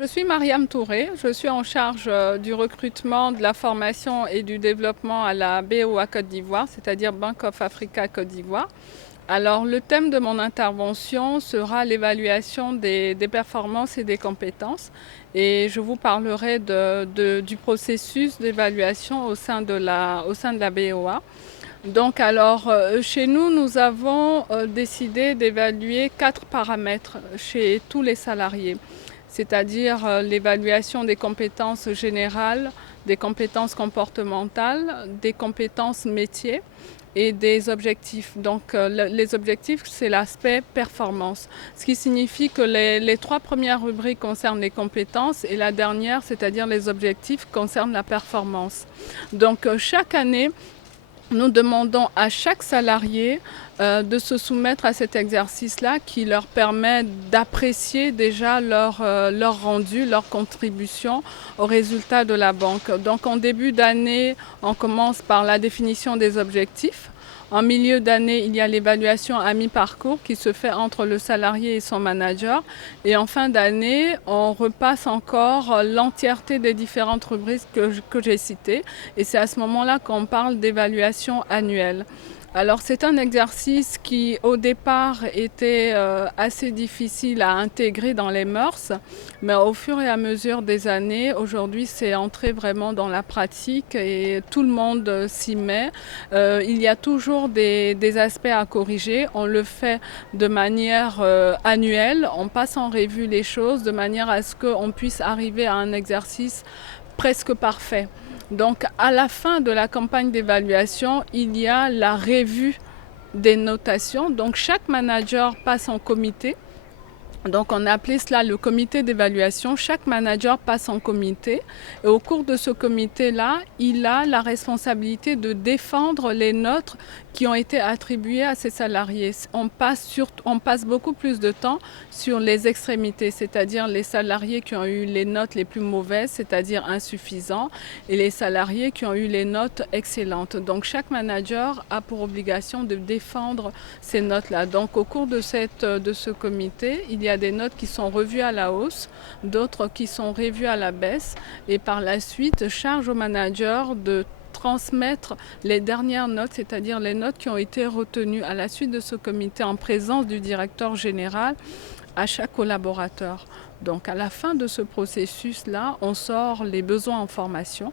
Je suis Mariam Touré, je suis en charge du recrutement, de la formation et du développement à la BOA Côte d'Ivoire, c'est-à-dire Bank of Africa Côte d'Ivoire. Alors le thème de mon intervention sera l'évaluation des performances et des compétences et je vous parlerai du processus d'évaluation au sein de la BOA. Donc chez nous, nous avons décidé d'évaluer 4 paramètres chez tous les salariés, c'est-à-dire l'évaluation des compétences générales, des compétences comportementales, des compétences métiers et des objectifs. Donc les objectifs, c'est l'aspect performance, ce qui signifie que les 3 premières rubriques concernent les compétences et la dernière, c'est-à-dire les objectifs, concerne la performance. Donc chaque année, nous demandons à chaque salarié de se soumettre à cet exercice-là qui leur permet d'apprécier déjà leur rendu, leur contribution au résultat de la banque. Donc en début d'année, on commence par la définition des objectifs. En milieu d'année, il y a l'évaluation à mi-parcours qui se fait entre le salarié et son manager. Et en fin d'année, on repasse encore l'entièreté des différentes rubriques que j'ai citées. Et c'est à ce moment-là qu'on parle d'évaluation annuelle. Alors c'est un exercice qui au départ était assez difficile à intégrer dans les mœurs, mais au fur et à mesure des années, aujourd'hui c'est entré vraiment dans la pratique et tout le monde s'y met. Il y a toujours des aspects à corriger, on le fait de manière annuelle, on passe en revue les choses de manière à ce qu'on puisse arriver à un exercice presque parfait. Donc à la fin de la campagne d'évaluation, il y a la revue des notations. Donc chaque manager passe en comité. Donc on a appelé cela le comité d'évaluation. Chaque manager passe en comité et au cours de ce comité-là, il a la responsabilité de défendre les notes qui ont été attribuées à ses salariés. On passe beaucoup plus de temps sur les extrémités, c'est-à-dire les salariés qui ont eu les notes les plus mauvaises, c'est-à-dire insuffisantes, et les salariés qui ont eu les notes excellentes. Donc chaque manager a pour obligation de défendre ces notes-là. Donc au cours de ce comité, il y a des notes qui sont revues à la hausse, d'autres qui sont revues à la baisse, et par la suite, charge au manager de transmettre les dernières notes, c'est-à-dire les notes qui ont été retenues à la suite de ce comité en présence du directeur général à chaque collaborateur. Donc à la fin de ce processus-là, on sort les besoins en formation,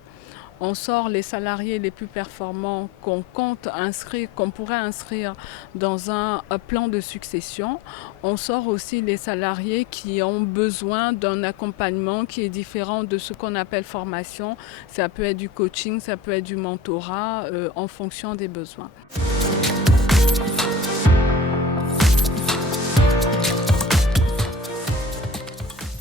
on sort les salariés les plus performants qu'on compte inscrire, qu'on pourrait inscrire dans un plan de succession. On sort aussi les salariés qui ont besoin d'un accompagnement qui est différent de ce qu'on appelle formation. Ça peut être du coaching, ça peut être du mentorat en fonction des besoins.